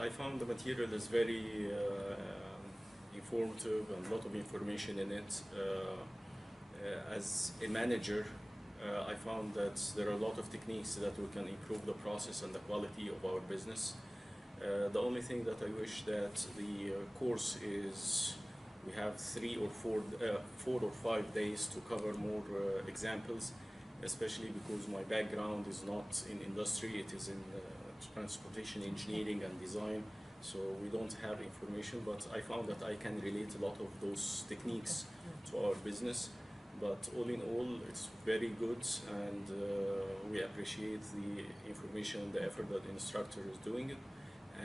I found the material is very informative and a lot of information in it. As a manager, I found that there are a lot of techniques that we can improve the process and the quality of our business. The only thing that I wish that the course is we have 4 or 5 days to cover more examples, especially because my background is not in industry, it is in transportation engineering and design, so we don't have information, but I found that I can relate a lot of those techniques to our business. But all in all, it's very good, and we appreciate the information and the effort that the instructor is doing it,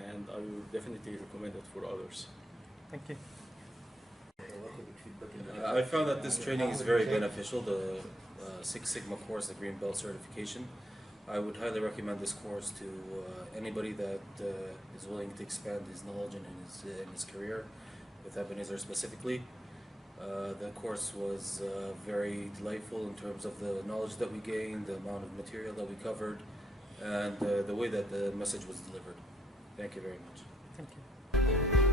and I will definitely recommend it for others. Thank you. I found that this training is very beneficial, the Six Sigma course, the Green Belt certification. I would highly recommend this course to anybody that is willing to expand his knowledge in his career, with Ebenezer specifically. The course was very delightful in terms of the knowledge that we gained, the amount of material that we covered, and the way that the message was delivered. Thank you very much. Thank you.